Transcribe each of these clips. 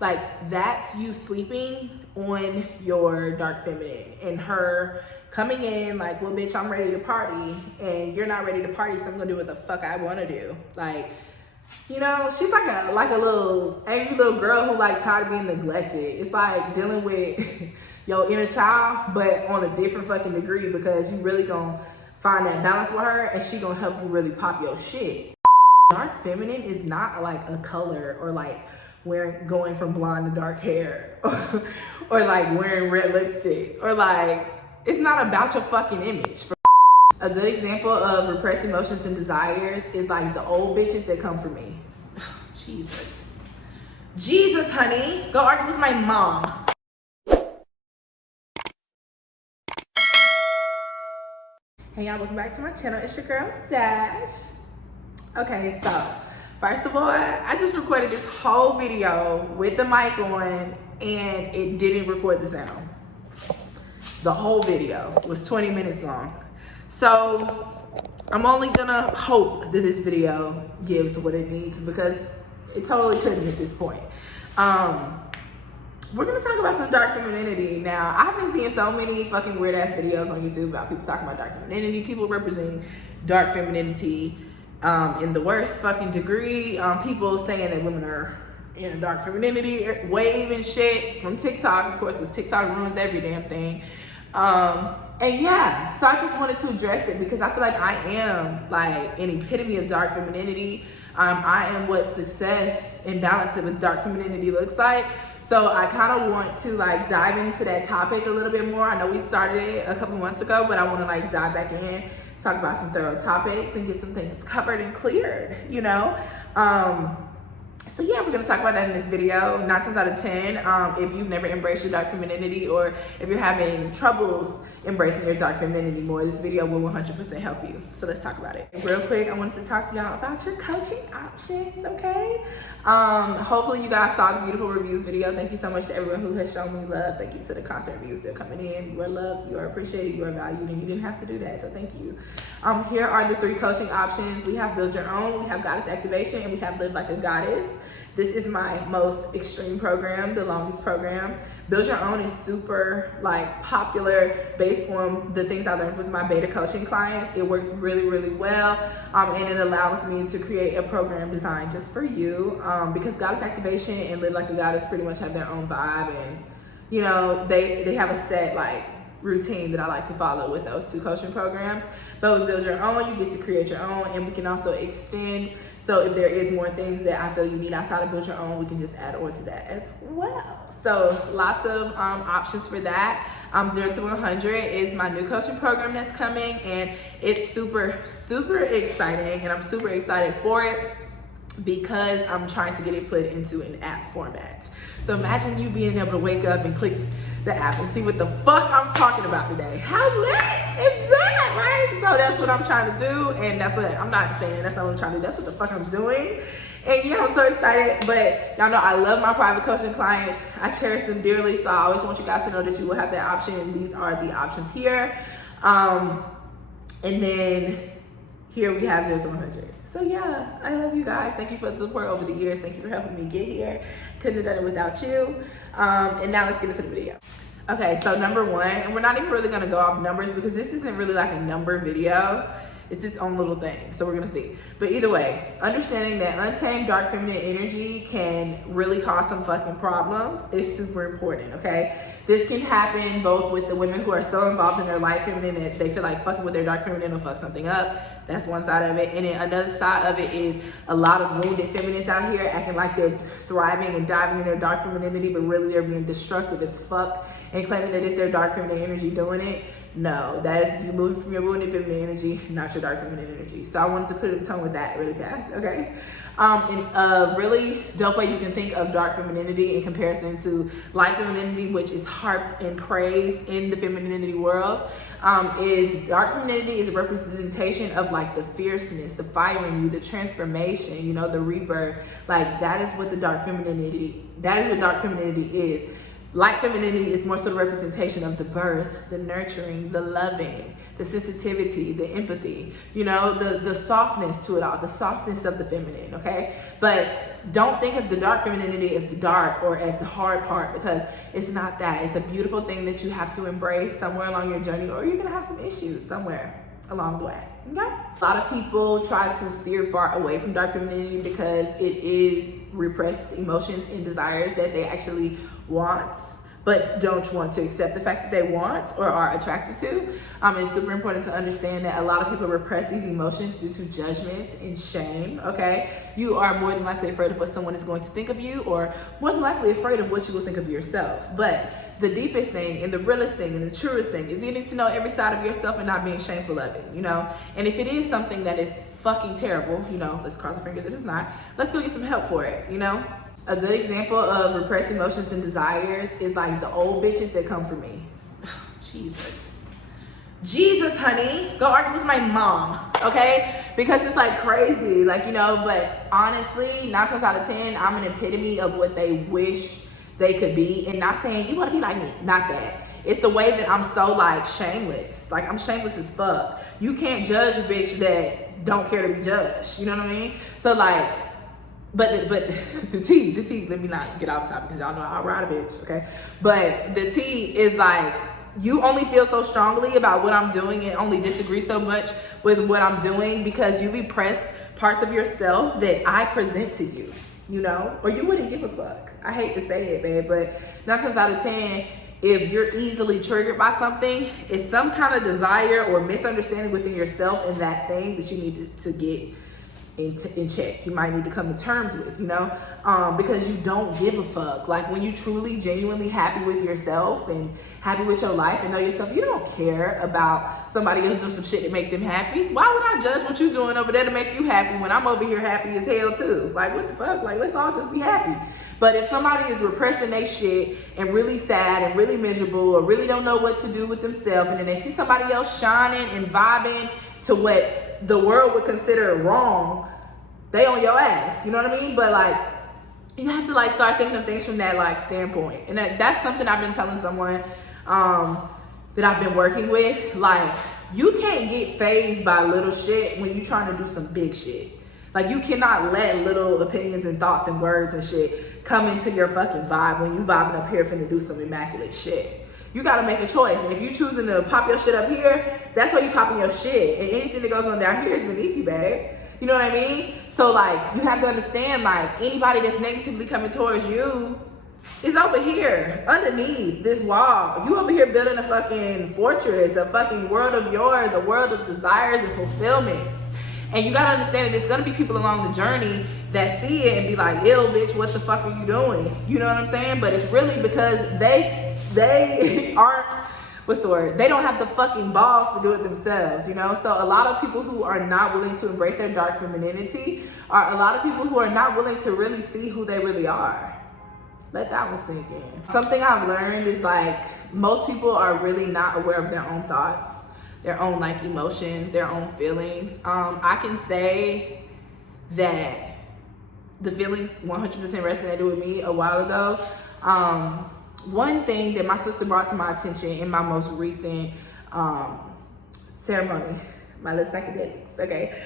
Like, that's you sleeping on your dark feminine and her coming in like, well, bitch, I'm ready to party, and you're not ready to party, so I'm gonna do what the fuck I wanna do. Like, you know, she's like a little angry little girl who like tired of being neglected. It's like dealing with your inner child, but on a different fucking degree, because you really gonna find that balance with her, and she gonna help you really pop your shit. Dark feminine is not like a color, or like going from blonde to dark hair, or like wearing red lipstick, or like, it's not about your fucking image. A good example of repressed emotions and desires is like the old bitches that come for me. Jesus, honey, go argue with my mom. Hey y'all, welcome back to my channel. It's your girl, Dash. Okay, so first of all, I just recorded this whole video with the mic on, and it didn't record the sound. The whole video was 20 minutes long. So I'm only gonna hope that this video gives what it needs, because it totally couldn't at this point. We're gonna talk about some dark femininity. Now, I've been seeing so many fucking weird ass videos on YouTube about people talking about dark femininity, people representing dark femininity in the worst fucking degree. People saying that women are in a dark femininity wave and shit from TikTok. Of course, because TikTok ruins every damn thing. And yeah, so I just wanted to address it, because I feel like I am like an epitome of dark femininity. I am what success and balance with dark femininity looks like. So I kind of want to like dive into that topic a little bit more. I know we started it a couple months ago, but I want to like dive back in, talk about some thorough topics, and get some things covered and cleared, you know? So yeah, we're gonna talk about that in this video. 9 times out of 10, if you've never embraced your dark femininity, or if you're having troubles embracing your dark femininity more, this video will 100% help you. So let's talk about it. Real quick, I wanted to talk to y'all about your coaching options, okay? Hopefully you guys saw the beautiful reviews video. Thank you so much to everyone who has shown me love. Thank you to the constant reviews still coming in. You are loved, you are appreciated, you are valued, and you didn't have to do that, so thank you. Here are the 3 coaching options. We have Build Your Own, we have Goddess Activation, and we have Live Like a Goddess. This is my most extreme program, the longest program. Build Your Own is super like popular based on the things I learned with my beta coaching clients. It works really, really well, and it allows me to create a program designed just for you, because Goddess Activation and Live Like a Goddess pretty much have their own vibe, and you know, they have a set like routine that I like to follow with those 2 coaching programs. But with Build Your Own, you get to create your own, and we can also extend. So if there is more things that I feel you need outside of Build Your Own, we can just add on to that as well. So lots of options for that. 0 to 100 is my new coaching program that's coming, and it's super, super exciting, and I'm super excited for it, because I'm trying to get it put into an app format. So imagine you being able to wake up and click the app and see what the fuck I'm talking about today. How lit is that, right? So that's what I'm trying to do, and that's what, I'm not saying that's not what I'm trying to do, that's what the fuck I'm doing. And yeah, I'm so excited, but y'all know I love my private coaching clients. I cherish them dearly, so I always want you guys to know that you will have that option, and these are the options here. And then here we have 0 to 100. So yeah, I love you guys. Thank you for the support over the years. Thank you for helping me get here. Couldn't have done it without you. And now let's get into the video. Okay, so number 1, and we're not even really gonna go off numbers, because this isn't really like a number video. It's its own little thing, so we're gonna see. But either way, understanding that untamed dark feminine energy can really cause some fucking problems is super important, okay? This can happen both with the women who are so involved in their light feminine that they feel like fucking with their dark feminine will fuck something up. That's one side of it. And then another side of it is a lot of wounded feminines out here acting like they're thriving and diving in their dark femininity, but really they're being destructive as fuck and claiming that it's their dark feminine energy doing it. No, that is you moving from your wounded feminine energy, not your dark feminine energy. So I wanted to put a tone with that really fast, okay? And a really dope way you can think of dark femininity in comparison to light femininity, which is harped and praised in the femininity world, is dark femininity is a representation of like the fierceness, the fire in you, the transformation, you know, the rebirth. Like that is what the dark femininity, that is what dark femininity is. Light femininity is more so the representation of the birth, the nurturing, the loving, the sensitivity, the empathy, you know, the softness to it all, the softness of the feminine, okay? But don't think of the dark femininity as the dark or as the hard part, because it's not that. It's a beautiful thing that you have to embrace somewhere along your journey, or you're gonna have some issues somewhere along the way, okay? A lot of people try to steer far away from dark femininity because it is repressed emotions and desires that they actually want, but don't want to accept the fact that they want or are attracted to. It's super important to understand that a lot of people repress these emotions due to judgment and shame, okay? You are more than likely afraid of what someone is going to think of you, or more than likely afraid of what you will think of yourself. But the deepest thing and the realest thing and the truest thing is getting to know every side of yourself and not being shameful of it, you know? And if it is something that is fucking terrible, you know, let's cross our fingers it is not, let's go get some help for it, you know? A good example of repressed emotions and desires is like the old bitches that come for me. Jesus, honey, go argue with my mom, okay? Because it's like crazy, like, you know, but honestly, 9 times out of 10, I'm an epitome of what they wish they could be. And not saying you want to be like me, not that. It's the way that I'm so like shameless. Like, I'm shameless as fuck. You can't judge a bitch that don't care to be judged. You know what I mean? So like, but the tea, let me not get off topic because y'all know I'll ride a bitch, okay? But the tea is like, you only feel so strongly about what I'm doing and only disagree so much with what I'm doing because you repress parts of yourself that I present to you, you know? Or you wouldn't give a fuck. I hate to say it, babe, but 9 times out of 10, if you're easily triggered by something, it's some kind of desire or misunderstanding within yourself and that thing that you need to get in check. You might need to come to terms with, you know, because you don't give a fuck. Like, when you truly genuinely happy with yourself and happy with your life and know yourself, you don't care about somebody else doing some shit to make them happy. Why would I judge what you're doing over there to make you happy when I'm over here happy as hell too? Like, what the fuck? Like, let's all just be happy. But if somebody is repressing their shit and really sad and really miserable or really don't know what to do with themselves, and then they see somebody else shining and vibing to what the world would consider wrong, they on your ass, you know what I mean? But like, you have to like start thinking of things from that like standpoint. And that's something I've been telling someone that I've been working with. Like, you can't get fazed by little shit when you're trying to do some big shit. Like, you cannot let little opinions and thoughts and words and shit come into your fucking vibe when you vibing up here finna do some immaculate shit. You gotta make a choice. And if you choosing to pop your shit up here, that's where you popping your shit. And anything that goes on down here is beneath you, babe. You know what I mean? So like, you have to understand, like, anybody that's negatively coming towards you is over here, underneath this wall. You over here building a fucking fortress, a fucking world of yours, a world of desires and fulfillments. And you gotta understand that there's gonna be people along the journey that see it and be like, ill bitch, what the fuck are you doing? You know what I'm saying? But it's really because they aren't, what's the word? They don't have the fucking balls to do it themselves, you know? So a lot of people who are not willing to embrace their dark femininity are a lot of people who are not willing to really see who they really are. Let that one sink in. Something I've learned is like, most people are really not aware of their own thoughts, their own like emotions, their own feelings. I can say that the feelings 100% resonated with me a while ago. One thing that my sister brought to my attention in my most recent ceremony, my little academics, okay,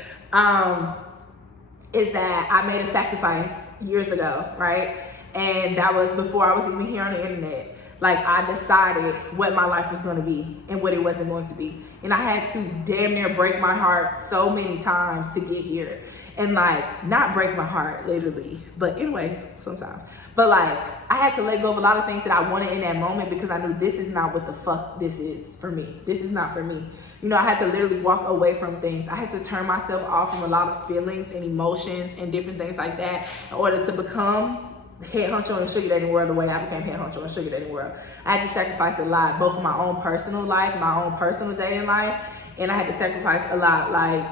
is that I made a sacrifice years ago, right? And that was before I was even here on the internet. Like, I decided what my life was going to be and what it wasn't going to be. And I had to damn near break my heart so many times to get here. And like, not break my heart literally, but anyway, sometimes. But like, I had to let go of a lot of things that I wanted in that moment because I knew this is not what the fuck this is for me. This is not for me. You know, I had to literally walk away from things. I had to turn myself off from a lot of feelings and emotions and different things like that in order to become head honcho and sugar dating world the way I became head honcho and sugar dating world. I had to sacrifice a lot, both in my own personal life, my own personal dating life, and I had to sacrifice a lot like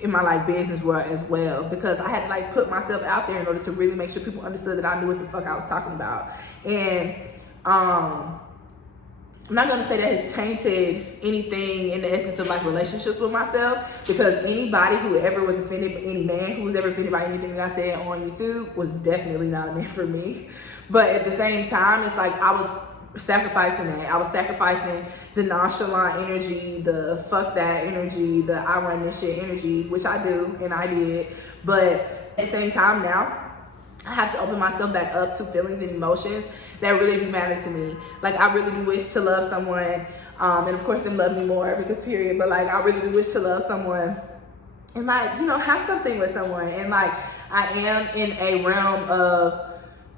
in my like business world as well, because I had to like put myself out there in order to really make sure people understood that I knew what the fuck I was talking about. And I'm not gonna say that it's tainted anything in the essence of like relationships with myself, because anybody who ever was offended, any man who was ever offended by anything that I said on YouTube was definitely not a man for me. But at the same time, it's like I was sacrificing that. I was sacrificing the nonchalant energy, the fuck that energy, the I run this shit energy, which I do and I did. But at the same time now, I have to open myself back up to feelings and emotions that really do matter to me. Like, I really do wish to love someone, and of course them love me more because period, but like, I really do wish to love someone and like, you know, have something with someone. And like, I am in a realm of,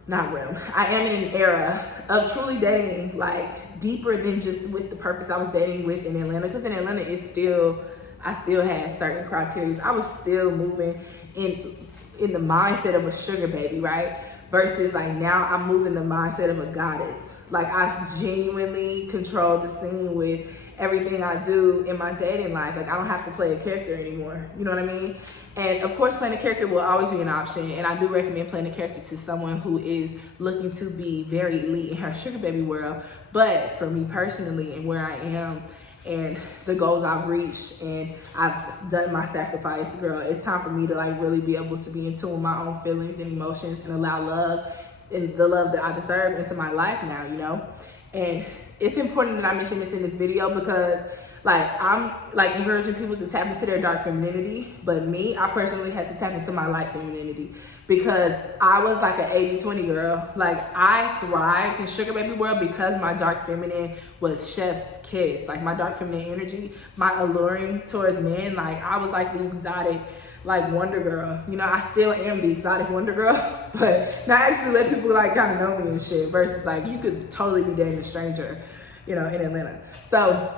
I am in an era of truly dating like deeper than just with the purpose I was dating with in Atlanta. Because in Atlanta, I still had certain criteria. I was still moving in the mindset of a sugar baby, right? Versus like now I'm moving the mindset of a goddess. Like, I genuinely control the scene with everything I do in my dating life. Like, I don't have to play a character anymore. You know what I mean? And of course, playing a character will always be an option. And I do recommend playing a character to someone who is looking to be very elite in her sugar baby world. But for me personally and where I am and the goals I've reached and I've done my sacrifice, girl, it's time for me to like really be able to be in tune with my own feelings and emotions and allow love and the love that I deserve into my life now, you know? And it's important that I mention this in this video because like, I'm like encouraging people to tap into their dark femininity, but me, I personally had to tap into my light femininity because I was like an 80-20 girl. Like, I thrived in sugar baby world because my dark feminine was chef's kiss. Like, my dark feminine energy, my alluring towards men, like I was like the exotic, like Wonder Girl. You know, I still am the exotic Wonder Girl, but not actually let people like kind of know me and shit versus like you could totally be dating a stranger, you know, in Atlanta. So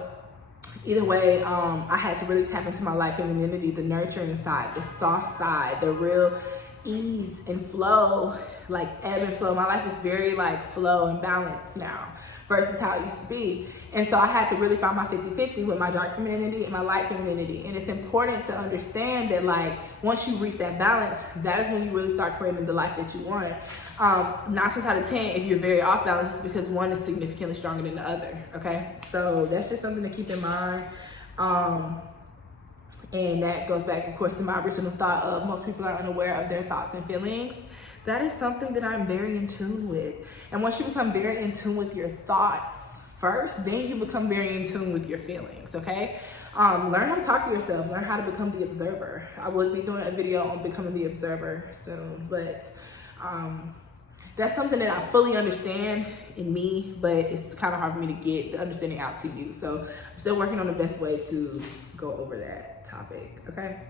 either way, I had to really tap into my light femininity, the nurturing side, the soft side, the real ease and flow, like ebb and flow. My life is very like flow and balance now versus how it used to be. And so I had to really find my 50-50 with my dark femininity and my light femininity. And it's important to understand that like, once you reach that balance, that is when you really start creating the life that you want. 9 times out of 10, if you're very off balance, it's because one is significantly stronger than the other, okay? So that's just something to keep in mind. And that goes back, of course, to my original thought of most people are unaware of their thoughts and feelings. That is something that I'm very in tune with. And once you become very in tune with your thoughts first, then you become very in tune with your feelings, okay? Learn how to talk to yourself, learn how to become the observer. I will be doing a video on becoming the observer soon, but that's something that I fully understand in me, but it's kind of hard for me to get the understanding out to you. So I'm still working on the best way to go over that topic, okay?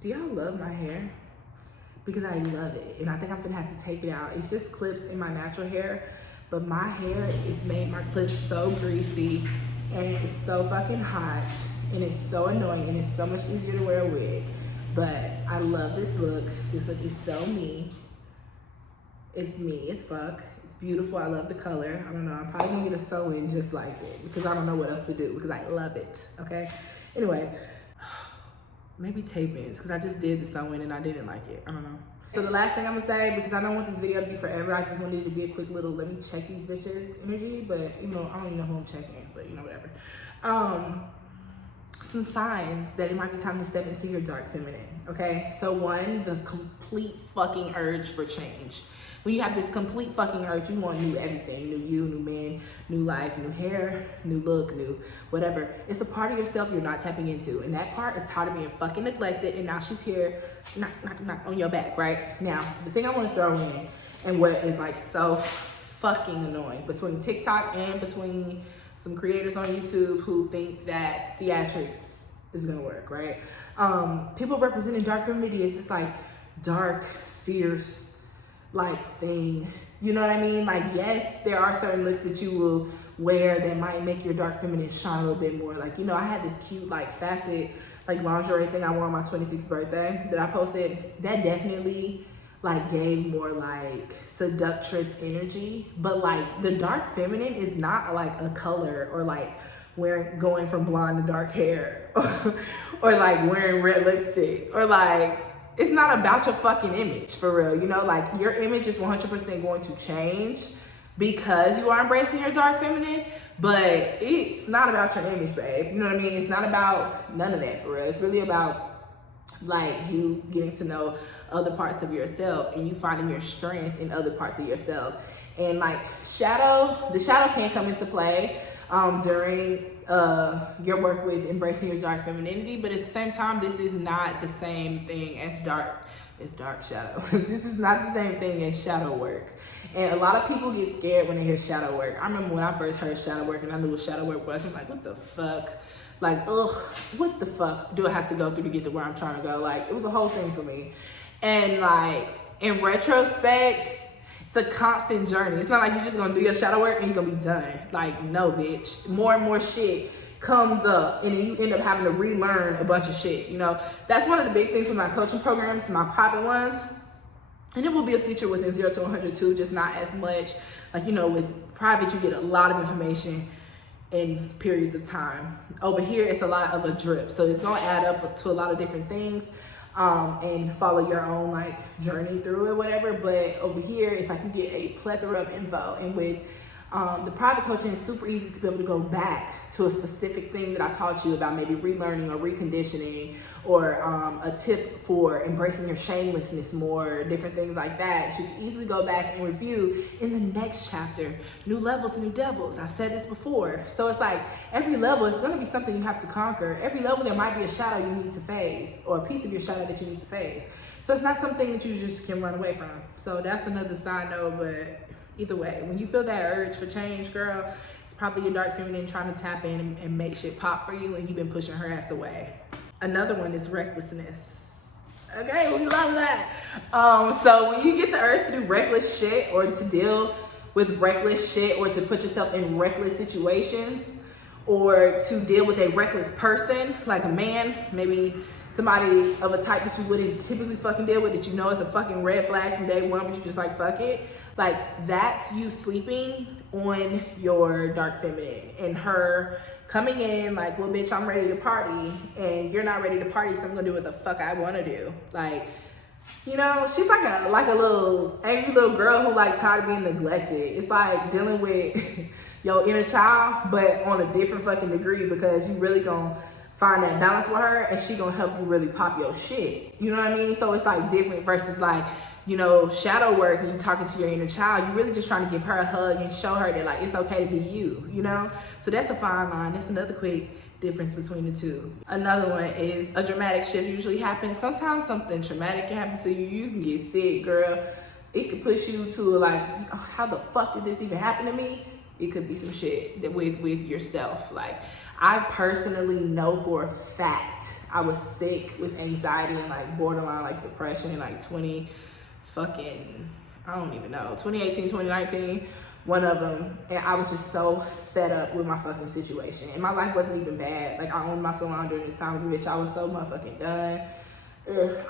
Do y'all love my hair? Because I love it, and I think I'm gonna have to take it out. It's just clips in my natural hair, but my hair is made my clips so greasy, and it's so fucking hot, and it's so annoying, and it's so much easier to wear a wig. But I love this look. This look is so me. It's me as fuck. It's beautiful. I love the color. I don't know. I'm probably gonna get a sew-in just like it because I don't know what else to do because I love it. Okay. Anyway, maybe tape-ins because I just did the sew-in and I didn't like it. I don't know. So the last thing I'm gonna say, because I don't want this video to be forever, I just wanted it to be a quick little let me check these bitches energy. But you know, I don't even know who I'm checking. But you know, whatever. Some signs that it might be time to step into your dark feminine. Okay. So one, the complete fucking urge for change. When you have this complete fucking urge, you want new everything, new you, new man, new life, new hair, new look, new whatever. It's a part of yourself you're not tapping into. And that part is tired of being fucking neglected. And now she's here, knock on your back, right? Now, the thing I want to throw in and what is like so fucking annoying between TikTok and between some creators on YouTube who think that theatrics is gonna work, right? People representing dark femininity is this like dark, fierce, like thing, you know what I mean? Like, yes, there are certain looks that you will wear that might make your dark feminine shine a little bit more. Like, you know, I had this cute like facet like lingerie thing I wore on my 26th birthday that I posted. That definitely like gave more like seductress energy, but like the dark feminine is not like a color or like going from blonde to dark hair or like wearing red lipstick or like, it's not about your fucking image, for real. You know, like your image is 100% going to change because you are embracing your dark feminine, but it's not about your image, babe. You know what I mean? It's not about none of that, for real. It's really about like you getting to know other parts of yourself, and you finding your strength in other parts of yourself. And like the shadow can come into play during your work with embracing your dark femininity, but at the same time, this is not the same thing as dark shadow. This is not the same thing as shadow work. And a lot of people get scared when they hear shadow work. I remember when I first heard shadow work and I knew what shadow work was, I'm like, what the fuck? Like, ugh, what the fuck do I have to go through to get to where I'm trying to go? Like, it was a whole thing for me. And like, in retrospect, it's a constant journey. It's not like you're just gonna do your shadow work and you're gonna be done. Like, no, bitch. More and more shit comes up, and then you end up having to relearn a bunch of shit. You know, that's one of the big things with my coaching programs, my private ones. And it will be a feature within 0 to 100 too, just not as much. Like, you know, with private, you get a lot of information in periods of time. Over here, it's a lot of a drip. So it's gonna add up to a lot of different things and follow your own like journey through it, whatever. But over here, it's like you get a plethora of info. And with the private coaching, is super easy to be able to go back to a specific thing that I taught you about, maybe relearning or reconditioning, or a tip for embracing your shamelessness more, different things like that. You can easily go back and review in the next chapter. New levels, new devils. I've said this before. So it's like every level is going to be something you have to conquer. Every level there might be a shadow you need to face, or a piece of your shadow that you need to face. So it's not something that you just can run away from. So that's another side note, but either way, when you feel that urge for change, girl, it's probably your dark feminine trying to tap in and make shit pop for you, and you've been pushing her ass away. Another one is recklessness. Okay, we love that. So when you get the urge to do reckless shit, or to deal with reckless shit, or to put yourself in reckless situations, or to deal with a reckless person, like a man, maybe somebody of a type that you wouldn't typically fucking deal with, that you know is a fucking red flag from day one, but you just like, fuck it. Like, that's you sleeping on your dark feminine, and her coming in like, well, bitch, I'm ready to party, and you're not ready to party, so I'm gonna do what the fuck I wanna do. Like, you know, she's like a little angry little girl who like tired of being neglected. It's like dealing with your inner child, but on a different fucking degree, because you really gonna find that balance with her, and she gonna help you really pop your shit. You know what I mean? So it's like different versus like, you know, shadow work, and you talking to your inner child. You're really just trying to give her a hug and show her that like it's okay to be you, you know? So that's a fine line. That's another quick difference between the two. Another one is a dramatic shift usually happens. Sometimes something traumatic can happen to you. You can get sick, girl. It could push you to like, how the fuck did this even happen to me? It could be some shit that with yourself. Like, I personally know for a fact I was sick with anxiety and like borderline like depression in like 2018, 2019, one of them. And I was just so fed up with my fucking situation. And my life wasn't even bad. Like, I owned my salon during this time, bitch. I was so motherfucking done.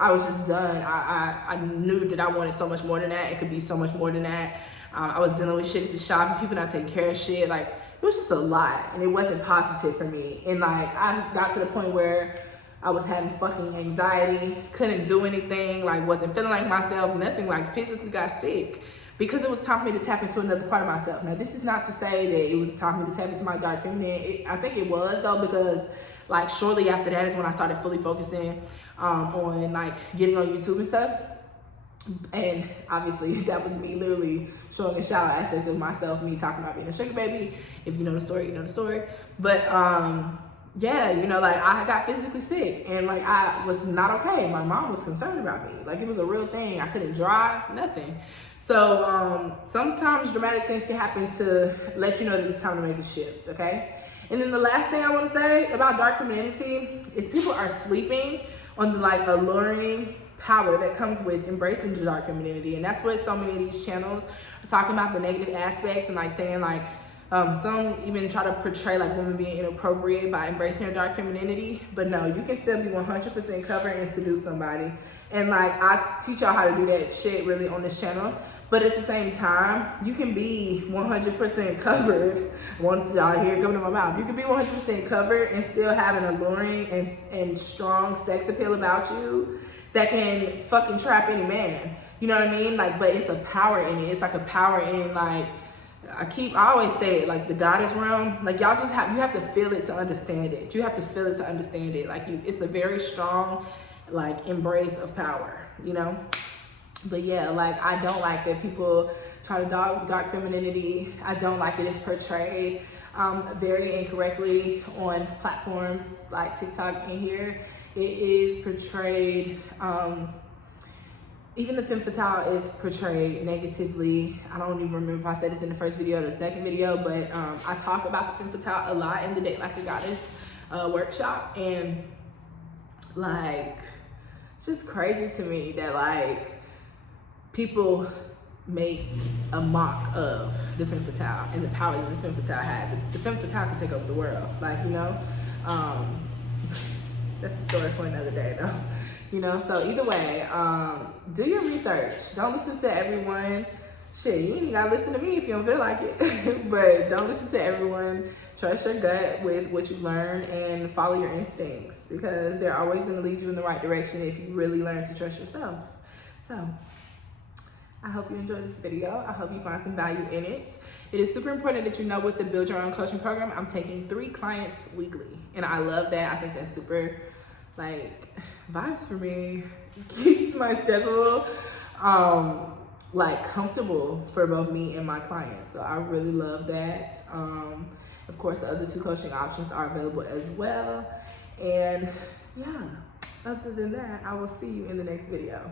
I was just done. I knew that I wanted so much more than that. It could be so much more than that. I was dealing with shit at the shop, and people not taking care of shit. Like, it was just a lot, and it wasn't positive for me. And like, I got to the point where I was having fucking anxiety, couldn't do anything, like wasn't feeling like myself, nothing, like physically got sick, because it was time for me to tap into another part of myself. Now, this is not to say that it was time for me to tap into my dark feminine. I think it was though, because like shortly after that is when I started fully focusing on like getting on YouTube and stuff. And obviously that was me literally showing a shallow aspect of myself, me talking about being a sugar baby. If you know the story, you know the story. But yeah, you know, like I got physically sick, and like I was not okay. My mom was concerned about me. Like, it was a real thing. I couldn't drive, nothing. So sometimes dramatic things can happen to let you know that it's time to make a shift, okay? And then the last thing I want to say about dark femininity is people are sleeping on the like alluring power that comes with embracing the dark femininity. And that's what so many of these channels are talking about, the negative aspects, and like saying like some even try to portray like women being inappropriate by embracing their dark femininity. But no, you can still be 100% covered and seduce somebody. And like, I teach y'all how to do that shit really on this channel. But at the same time, you can be 100% covered. Once y'all hear it coming to my mouth, you can be 100% covered and still have an alluring and strong sex appeal about you that can fucking trap any man. You know what I mean? Like, but it's a power in it. It's like a power in like, I always say it, like the goddess realm. Like, y'all just you have to feel it to understand it. You have to feel it to understand it. Like, it's a very strong like embrace of power, you know? But yeah, like I don't like that people try to dark femininity. I don't like that it's portrayed very incorrectly on platforms like TikTok and here. It is portrayed, even the femme fatale is portrayed negatively. I don't even remember if I said this in the first video or the second video, but I talk about the femme fatale a lot in the Date Like a Goddess workshop. And like, it's just crazy to me that like people make a mock of the femme fatale and the power that the femme fatale has. The femme fatale can take over the world, like, you know. That's the story for another day though, you know. So either way, do your research. Don't listen to everyone. Shit, you ain't even gotta listen to me if you don't feel like it. But don't listen to everyone. Trust your gut with what you learn and follow your instincts, because they're always gonna lead you in the right direction if you really learn to trust yourself. So I hope you enjoyed this video. I hope you find some value in it. It is super important that you know with the Build Your Own Coaching Program, I'm taking 3 clients weekly. And I love that. I think that's super, like, vibes for me. Keeps my schedule, like, comfortable for both me and my clients. So I really love that. Of course, the other 2 coaching options are available as well. And yeah, other than that, I will see you in the next video.